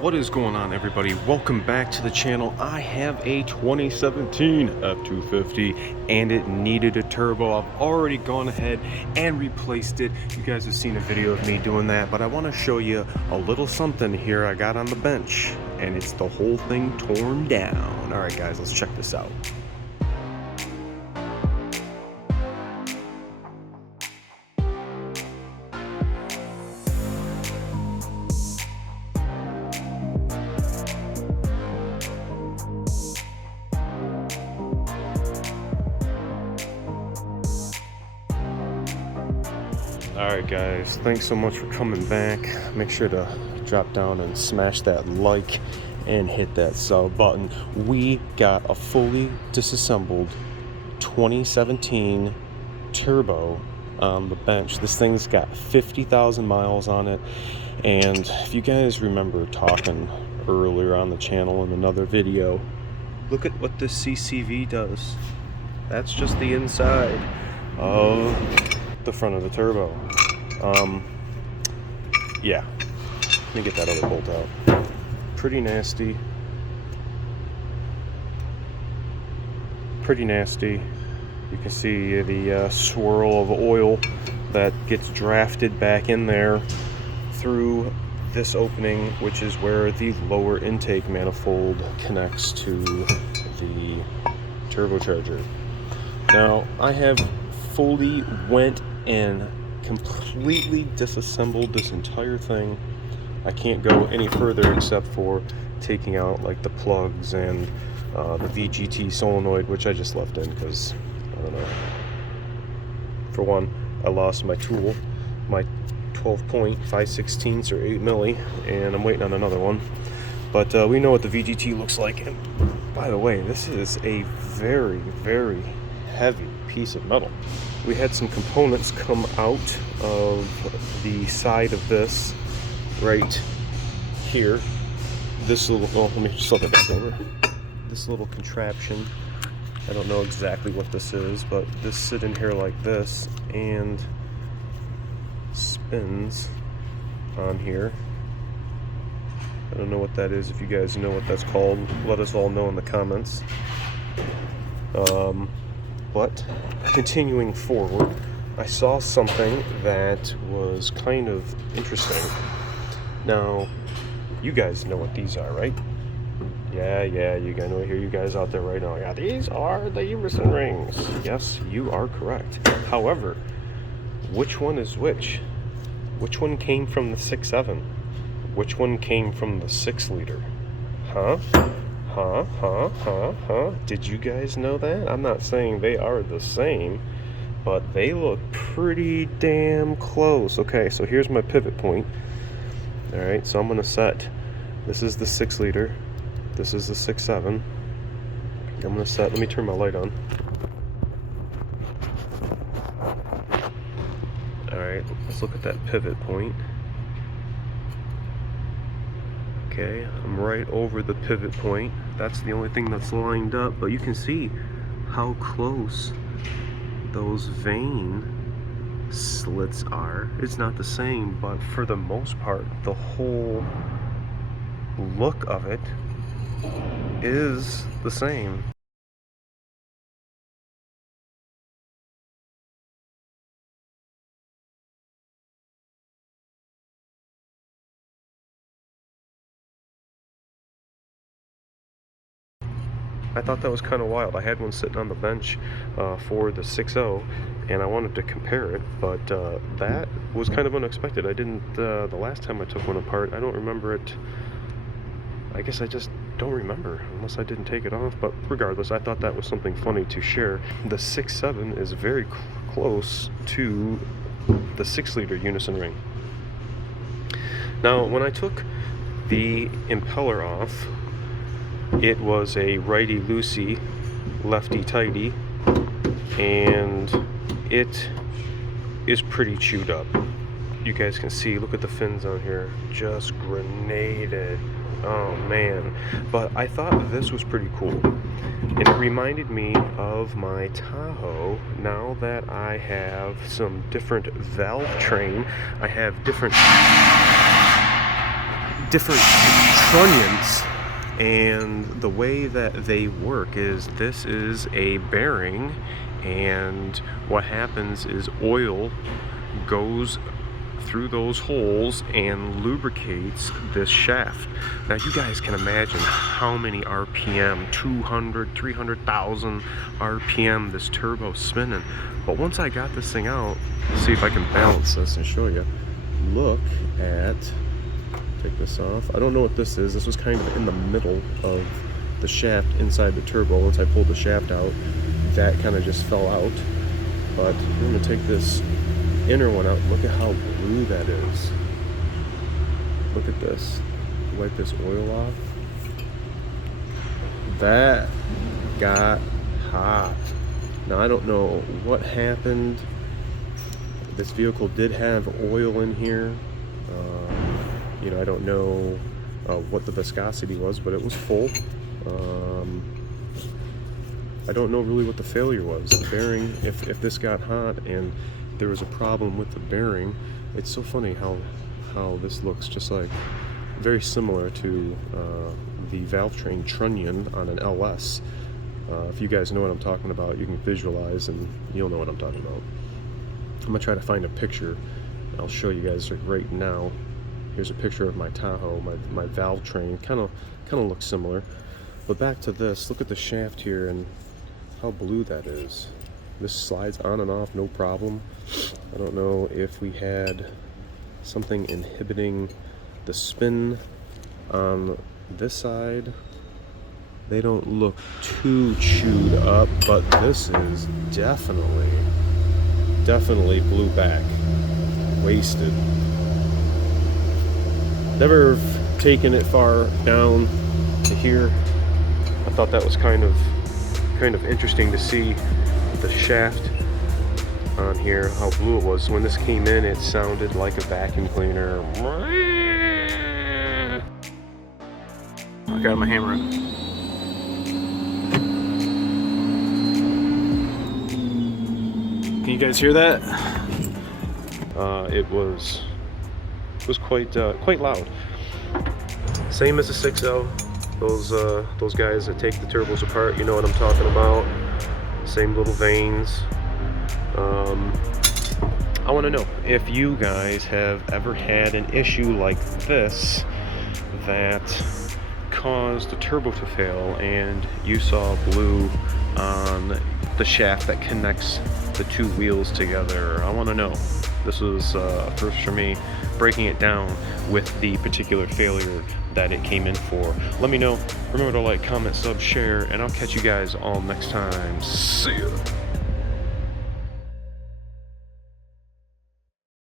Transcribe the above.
What is going on, everybody? Welcome back to the channel. I have a 2017 F-250 and it needed a turbo. I've already gone ahead and replaced it. You guys have seen a video of me doing that, but I want to show you a little something here I got on the bench, and it's the whole thing torn down. All right, guys, let's check this out. Alright guys, thanks so much for coming back. Make sure to drop down and smash that like and hit that sub button. We got a fully disassembled 2017 turbo on the bench. This thing's got 50,000 miles on it, and if you guys remember talking earlier on the channel in another video, look at what this CCV does. That's just the inside of the front of the turbo. Yeah, let me get that other bolt out. Pretty nasty. You can see the swirl of oil that gets drafted back in there through this opening, which is where the lower intake manifold connects to the turbocharger. Now, I have fully went and completely disassembled this entire thing. I can't go any further except for taking out like the plugs and the VGT solenoid, which I just left in because, I don't know. For one, I lost my tool, my 12-point 5/16 or 8 milli, and I'm waiting on another one. But we know what the VGT looks like. And by the way, this is a very, very heavy piece of metal. We had some components come out of the side of this right here. This little, well, let me just flip it back over. This little contraption, I don't know exactly what this is, but this sits in here like this and spins on here. I don't know what that is. If you guys know what that's called, let us all know in the comments. But continuing forward, I saw something that was kind of interesting. Now, you guys know what these are, right? Yeah, you guys know. I hear you guys out there right now. Yeah, these are the unison rings. Yes, you are correct. However, which one is which? Which one came from the 6.7? Which one came from the 6-liter? Huh? Did you guys know that? I'm not saying they are the same, but they look pretty damn close. Okay, so here's my pivot point. Alright, so I'm going to set, this is the 6-liter, this is the 6.7. I'm going to set, let me turn my light on. Alright, let's look at that pivot point. Okay, I'm right over the pivot point. That's the only thing that's lined up, but you can see how close those vane slits are. It's not the same, but for the most part, the whole look of it is the same. I thought that was kind of wild. I had one sitting on the bench for the 6.0, and I wanted to compare it, but that was kind of unexpected. I didn't, the last time I took one apart, I don't remember it. I guess I just don't remember, unless I didn't take it off, but regardless, I thought that was something funny to share. The 6.7 is very close to the 6-liter unison ring. Now, when I took the impeller off, it was a righty-loosey, lefty-tighty, and it is pretty chewed up. You guys can see, look at the fins on here, just grenaded. Oh man. But I thought this was pretty cool, and it reminded me of my Tahoe. Now that I have some different valve train, I have different trunnions, and the way that they work is this is a bearing, and what happens is oil goes through those holes and lubricates this shaft. Now you guys can imagine how many RPM, 200, 300,000 RPM this turbo's spinning. But once I got this thing out, let's see if I can balance this and show you. Look at, take this off. I don't know what this is. This was kind of in the middle of the shaft inside the turbo. Once I pulled the shaft out, that kind of just fell out. But I'm gonna take this inner one out. Look at how blue that is. Look at this. Wipe this oil off. That got hot. Now I don't know what happened. This vehicle did have oil in here. You know, I don't know what the viscosity was, but it was full. I don't know really what the failure was. The bearing, if this got hot and there was a problem with the bearing, it's so funny how this looks just like very similar to the valve train trunnion on an LS. If you guys know what I'm talking about, you can visualize and you'll know what I'm talking about. I'm gonna try to find a picture. I'll show you guys right now. Here's a picture of my Tahoe, my valve train. Kind of looks similar. But back to this, look at the shaft here and how blue that is. This slides on and off, no problem. I don't know if we had something inhibiting the spin on this side. They don't look too chewed up, but this is definitely blew back. Wasted. Never taken it far down to here. I thought that was kind of interesting to see the shaft on here, how blue it was. When this came in, it sounded like a vacuum cleaner. I got my hammer up. Can you guys hear that? It was quite loud. Same as the 6L. Those guys that take the turbos apart, you know what I'm talking about. Same little veins. I want to know if you guys have ever had an issue like this that caused the turbo to fail and you saw blue on the shaft that connects the two wheels together. I want to know. This was first for me, breaking it down with the particular failure that it came in for. Let me know. Remember to like, comment, sub, share, and I'll catch you guys all next time. See ya.